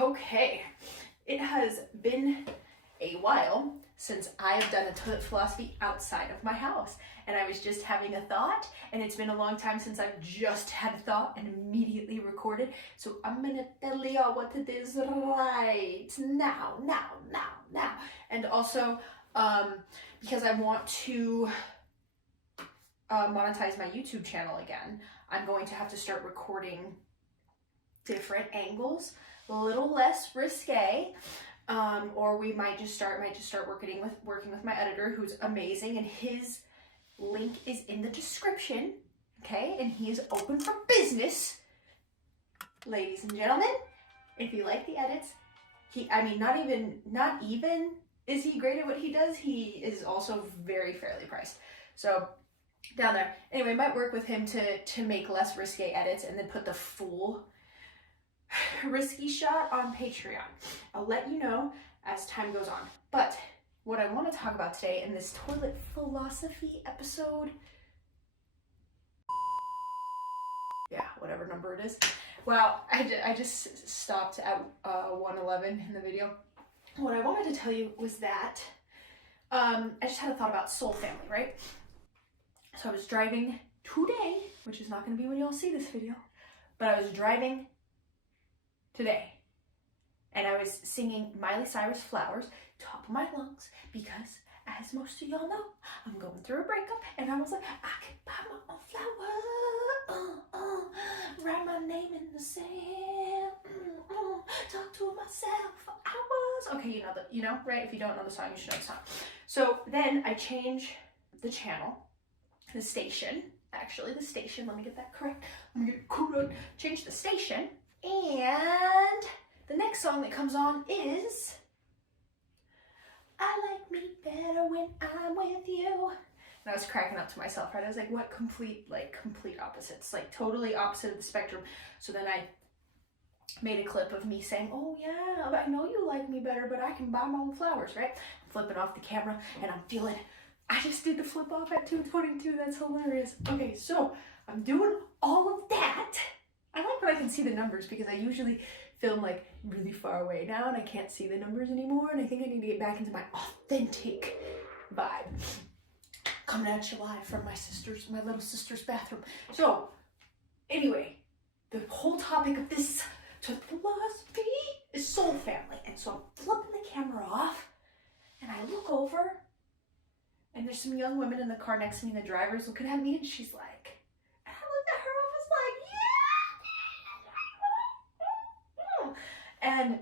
Okay, it has been a while since I've done a toilet philosophy outside of my house, and I was just having a thought, and it's been a long time since I've just had a thought and immediately recorded, so I'm gonna tell y'all what it is right now, and also because I want to monetize my YouTube channel again, I'm going to have to start recording different angles, a little less risque, or we might just start working with my editor, who's amazing, and his link is in the description, okay? And he is open for business, ladies and gentlemen. If you like the edits, not even is he great at what he does, he is also very fairly priced. So down there, anyway, might work with him to make less risque edits and then put the full risky shot on Patreon. I'll let you know as time goes on. But what I want to talk about today in this toilet philosophy episode, yeah, whatever number it is. Well, I just stopped at 111 in the video. What I wanted to tell you was that I just had a thought about soul family, right? So I was driving today, which is not going to be when you all see this video, but I was driving today, and I was singing Miley Cyrus Flowers, top of my lungs, because as most of y'all know, I'm going through a breakup, and I was like, I can buy my own flower, write my name in the sand, talk to myself for hours. Okay, you know, right? If you don't know the song, you should know the song. So then I change the channel, the station, let me get that correct, change the station, and the next song that comes on is I Like Me Better When I'm With You. And I was cracking up to myself, right? I was like, what complete opposites, like totally opposite of the spectrum. So then I made a clip of me saying, oh yeah, I know you like me better, but I can buy my own flowers, right? I'm flipping off the camera and I'm feeling, I just did the flip off at 2:22, that's hilarious. Okay, so I'm doing all of that. I like when I can see the numbers because I usually film like really far away now and I can't see the numbers anymore, and I think I need to get back into my authentic vibe. Coming at you live from my little sister's bathroom. So anyway, the whole topic of this philosophy is soul family. And so I'm flipping the camera off and I look over and there's some young women in the car next to me, and the driver's looking at me, and she's like, and I looked at her and was like, yeah.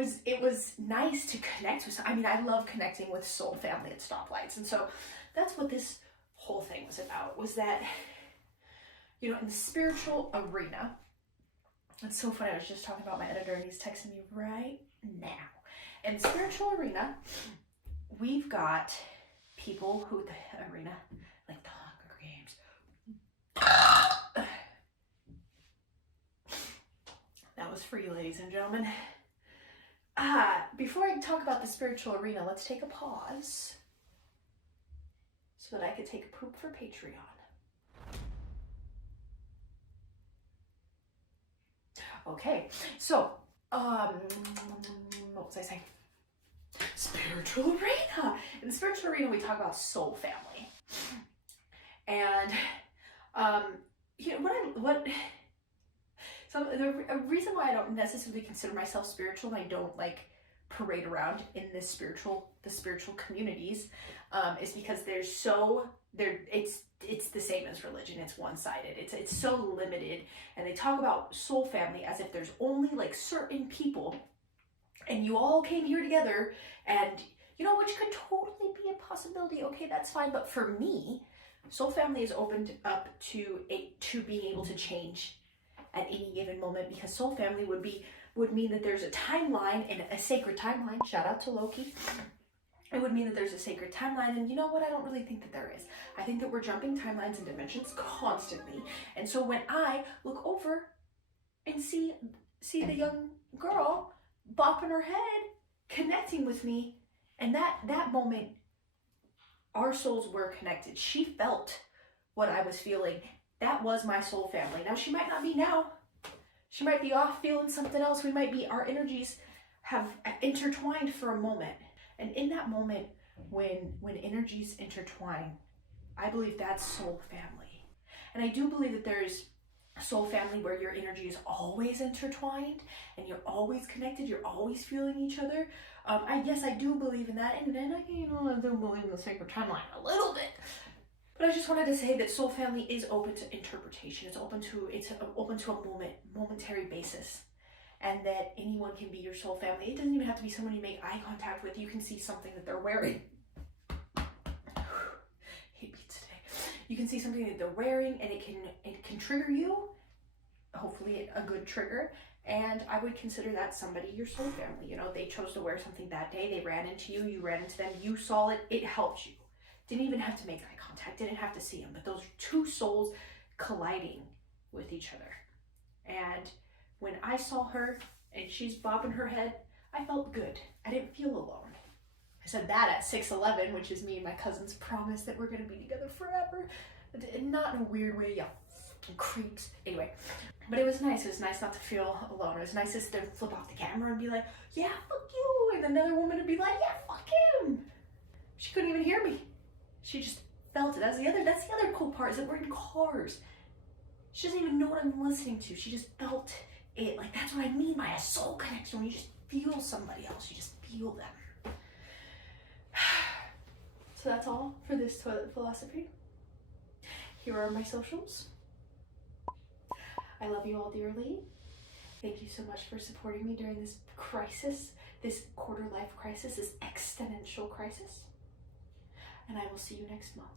And it was nice to connect with. I love connecting with soul family at stoplights, and so that's what this whole thing was about. Was that, you know, in the spiritual arena. It's so funny. I was just talking about my editor, and he's texting me right now. In the spiritual arena, we've got people who, the arena, like the Hunger Games. That was free, ladies and gentlemen. Before I talk about the spiritual arena, let's take a pause so that I could take a poop for Patreon. Okay, so, what was I saying? Spiritual arena. In the spiritual arena, we talk about soul family. And, you know, so the reason why I don't necessarily consider myself spiritual, and I don't like parade around in the spiritual communities, is because it's the same as religion. It's one-sided. It's so limited, and they talk about soul family as if there's only like certain people, and you all came here together, and you know, which could totally be a possibility. Okay, that's fine. But for me, soul family is opened up to being able to change at any given moment, because soul family would mean that there's a timeline, and a sacred timeline. Shout out to Loki. It would mean that there's a sacred timeline, and you know what? I don't really think that there is. I think that we're jumping timelines and dimensions constantly. And so when I look over and see the young girl bopping her head, connecting with me, and that moment, our souls were connected. She felt what I was feeling. That was my soul family. Now, she might not be now. She might be off feeling something else. Our energies have intertwined for a moment. And in that moment, when energies intertwine, I believe that's soul family. And I do believe that there's soul family where your energy is always intertwined and you're always connected, you're always feeling each other. I do believe in that, and then I do believe in the sacred timeline a little bit. But I just wanted to say that soul family is open to interpretation. It's open to a momentary basis, and that anyone can be your soul family. It doesn't even have to be someone you make eye contact with. You can see something that they're wearing. Hate beats today. You can see something that they're wearing, and it can trigger you. Hopefully, a good trigger. And I would consider that somebody your soul family. They chose to wear something that day. They ran into you. You ran into them. You saw it. It helped you. Didn't even have to make eye contact. Didn't have to see them. But those are two souls colliding with each other. And when I saw her and she's bobbing her head, I felt good. I didn't feel alone. I said that at 6'11", which is me and my cousin's promise that we're going to be together forever. Not in a weird way, you fucking creeps. Anyway, but it was nice. It was nice not to feel alone. It was nice just to flip off the camera and be like, yeah, fuck you. And another woman would be like, yeah, fuck him. She couldn't even hear me. She just felt it. That's the other cool part, is that we're in cars. She doesn't even know what I'm listening to. She just felt it. Like, that's what I mean by a soul connection. When you just feel somebody else, you just feel them. So that's all for this toilet philosophy. Here are my socials. I love you all dearly. Thank you so much for supporting me during this crisis, this quarter life crisis, this existential crisis. And I will see you next month.